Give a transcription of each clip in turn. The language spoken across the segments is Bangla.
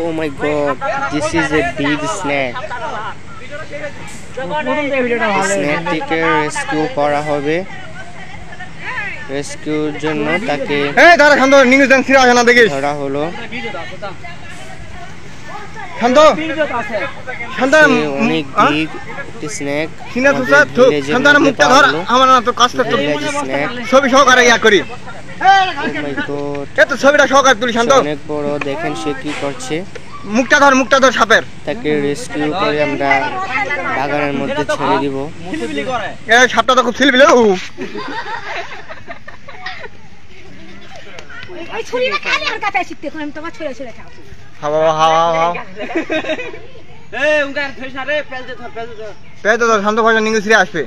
Oh my god, this is a big snake. স্নেকটিকে রেস্কিউ করা হবে। রেস্কিউর জন্য তাকে ধরা হলো। অনেক বিগ স্নেক, অনেক বড়। দেখেন সে কি করছে। মুখটা ধর সাপের। তাকে রেস্কিউ করে আমরা বাগানের মধ্যে ছেড়ে দিব। সাপটা তো খুব ছিলবিল। আসবে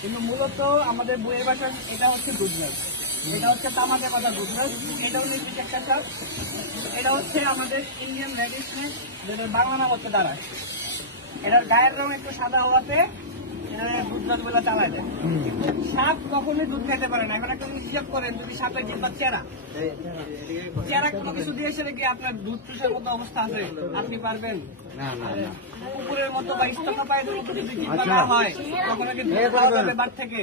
কিন্তু মূলত আমাদের বইয়ের ভাষা এটা হচ্ছে দুধরাজ, এটা হচ্ছে তামাটে পাতা দুধরাজ, এটাও নির্দিষ্ট একটা সাপ। এটা হচ্ছে আমাদের ইন্ডিয়ান রেড স্নেক, যেটার বাংলা নাম হচ্ছে দাঁড়ায়। এটার গায়ের রং একটু সাদা হওয়াতে দুধরাজ বেলা চালায় দেয়। সাপ কখনোই দুধ খেতে পারে না। এখন একটা হিসাব করেন, যদি সাপের কিংবা চেরা কোনো কিছু দিয়েছে নাকি আপনার দুধ চুষার মতো অবস্থা আছে, আপনি পারবেন? কুকুরের মতো বা স্তন্যপায়ীর মতো যদি জিহ্বা না হয় তখন নাকি দুধ খাওয়া যাবে বাট থেকে?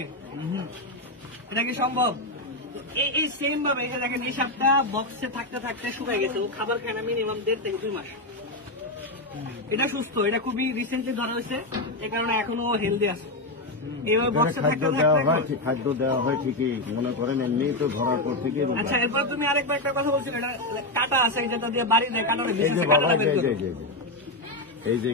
এটা কি সম্ভব? এই সেম ভাবে এই যে দেখেন, এই সাপটা বক্সে থাকতে থাকতে শুকায় গেছে। ও খাবার খায় না মিনিমাম 1.5 থেকে 2 মাস। এটা সুস্থ, এটা খুবই রিসেন্টলি ধরা হয়েছে, এই কারণে এখনো হেলদি আছে। খাদ্য দেওয়া হয় ঠিকই, মনে করেন এমনি তো ধরার পর থেকে। আচ্ছা, এরপর তুমি আরেকবার একটা কথা বলছিলে, এটা কাটা আছে যেটা দিয়ে বাড়ি দেয়, কাটা এই যে